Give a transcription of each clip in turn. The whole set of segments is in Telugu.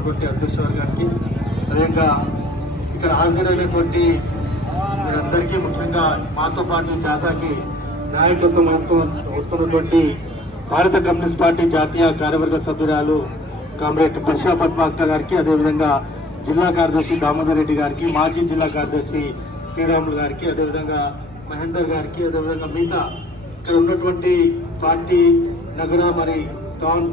అధ్యక్షుడు గారికి అదేవిధంగా ఇక్కడ హాజరైనటువంటి మీరందరికీ ముఖ్యంగా మాతో పాటు జాతాకి నాయకత్వం వస్తున్నటువంటి భారత కమ్యూనిస్ట్ పార్టీ జాతీయ కార్యవర్గ సభ్యురాలు కామ్రేడ్ బర్షా పద్మాస్టర్ గారికి, అదేవిధంగా జిల్లా కార్యదర్శి దామోదర్ రెడ్డి గారికి, మాజీ జిల్లా కార్యదర్శి శ్రీరాములు గారికి, అదేవిధంగా మహేందర్ గారికి, అదేవిధంగా మిగతా ఇక్కడ ఉన్నటువంటి పార్టీ నగర మరి టౌన్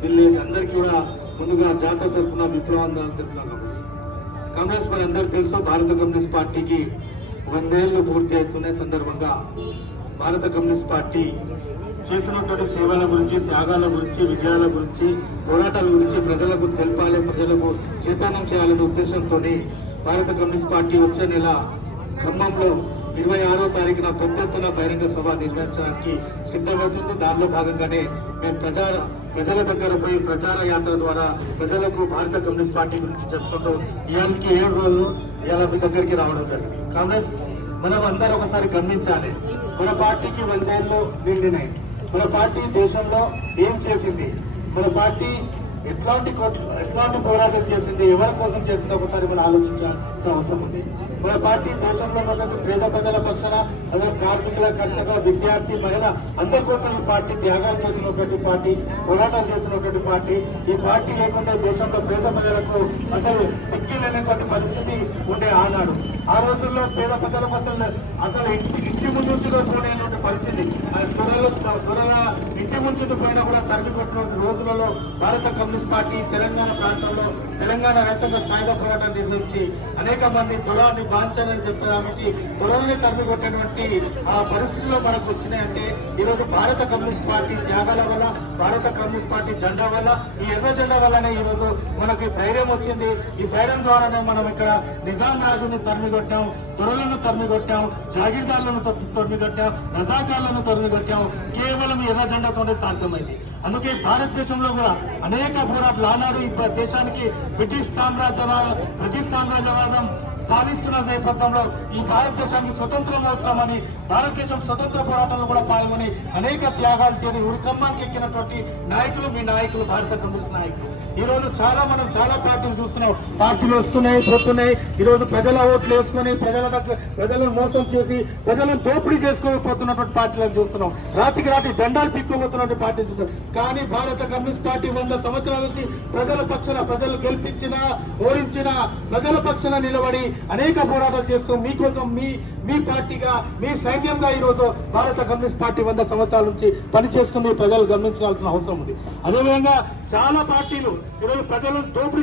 ఢిల్లీ అందరికీ కూడా ముందుగా జాతర తరఫున విప్లవాన్ని తెలుపుతున్నాం. కాంగ్రెస్ మరి అందరూ తెలుసు, భారత కమ్యూనిస్ట్ పార్టీకి 100 ఏళ్లు పూర్తి అవుతున్న సందర్భంగా భారత కమ్యూనిస్ట్ పార్టీ చేసినటువంటి సేవల గురించి, త్యాగాల గురించి, విజయాల గురించి, పోరాటాల గురించి ప్రజలకు తెలపాలి, ప్రజలకు చైతన్యం చేయాలనే ఉద్దేశంతో భారత కమ్యూనిస్ట్ పార్టీ వచ్చే నెల ఖమ్మంలో 26వ తారీఖున పెద్ద ఎత్తున బహిరంగ సభ నిర్వహించడానికి సిద్ధమవుతుంది. దానిలో భాగంగానే మేము ప్రజల దగ్గర పోయి ప్రచార యాత్ర ద్వారా ప్రజలకు భారత కమ్యూనిస్ట్ పార్టీ గురించి చెప్పుకుంటూ ఇవాళకి 7 రోజులు ఇవాళ మీ దగ్గరికి రావడం జరిగింది. కాంగ్రెస్ మనం అందరూ ఒకసారి గమనించాలి, మన పార్టీకి 100 ఏళ్ళు నిండినాయి. మన పార్టీ దేశంలో ఏం చేసింది, మన పార్టీ ఎట్లాంటి పోరాటం చేసింది, ఎవరి కోసం చేసింది ఒకసారి మనం ఆలోచించాల్సిన అవసరం ఉంది. మన పార్టీ దేశంలో పేద ప్రజల పక్షాన, అదే కార్మికుల, కర్షక, విద్యార్థి, మహిళ అందరి కోసం ఈ పార్టీ త్యాగాలు చేసినటువంటి పార్టీ, పోరాటాలు చేసినటువంటి పార్టీ. ఈ పార్టీ లేకుండా దేశంలో పేద ప్రజలకు అసలు సిక్కిలేనటువంటి పరిస్థితి ఉండే ఆనాడు. ఆ రోజుల్లో పేద ప్రజలకు అసలు ఇంటి ముందు పోయినటువంటి పరిస్థితి, త్వరగా ఇంటి ముందు పోయినా కూడా తరలిపెట్టిన రోజులలో భారత కమ్యూనిస్ట్ పార్టీ తెలంగాణ ప్రాంతంలో తెలంగాణ రైతాంగ స్థాయిలో పోరాటం నిర్వహించి అనేక మంది తులాన్ని బాంచాలని చెప్పడానికి తులాన్ని తరలికొట్టినటువంటి ఆ పరిస్థితుల్లో మనకు వచ్చినాయంటే ఈరోజు భారత కమ్యూనిస్ట్ పార్టీ త్యాగాల వల్ల, భారత కమ్యూనిస్ట్ పార్టీ జెండా వల్ల, ఈ ఎర్ర జెండా వల్లనే ఈరోజు మనకి ధైర్యం వచ్చింది. ఈ ధైర్యం ద్వారానే మనం ఇక్కడ నిజాం రాజుని తరిమికొట్టాం, తురలను తరిమికొట్టాం, జాగీర్దారులను తరిమికొట్టాం, రజాకారులను తరిమికొట్టాం. కేవలం ఎర్ర జెండాతోనే సాధ్యమైంది. అందుకే భారతదేశంలో కూడా అనేక పోరాటాలు ఆనాడు ఈ దేశానికి బ్రిటిష్ సామ్రాజ్యవాదం పాలిస్తున్న నేపథ్యంలో ఈ భారతదేశానికి స్వతంత్రం అవసరమని భారతదేశం స్వతంత్ర పోరాటంలో కూడా పాల్గొని అనేక త్యాగాలు చేసి ఉరికమ్మానికి ఎక్కినటువంటి నాయకులు మీ నాయకులు, భారత కమ్యూనిస్ట్ నాయకులు. ఈ రోజు మనం చాలా పార్టీలు చూస్తున్నాం, పార్టీలు వస్తున్నాయి పోతున్నాయి. ఈ రోజు ప్రజల ఓట్లు వేసుకుని ప్రజలను మోసం చేసి ప్రజలను దోపిడీ చేసుకోకపోతున్నటువంటి పార్టీలను చూస్తున్నాం. రాత్రికి రాత్రి దండాలు పిక్కుపోతున్నటువంటి పార్టీ చూస్తున్నాం. కానీ భారత కమ్యూనిస్ట్ పార్టీ 100 సంవత్సరాల నుంచి ప్రజల పక్షాన, ప్రజలు గెలిపించిన, ఓడించిన ప్రజల పక్షాన నిలబడి అనేక పోరాటాలు చేస్తూ మీకోసం మీ పార్టీగా, మీ సైన్యంగా ఈరోజు భారత కమ్యూనిస్ట్ పార్టీ 100 సంవత్సరాల నుంచి పనిచేస్తుంది. ప్రజలు గమనించాల్సిన అవసరం ఉంది. అదేవిధంగా చాలా పార్టీలు ఈరోజు ప్రజలను దోపిడీ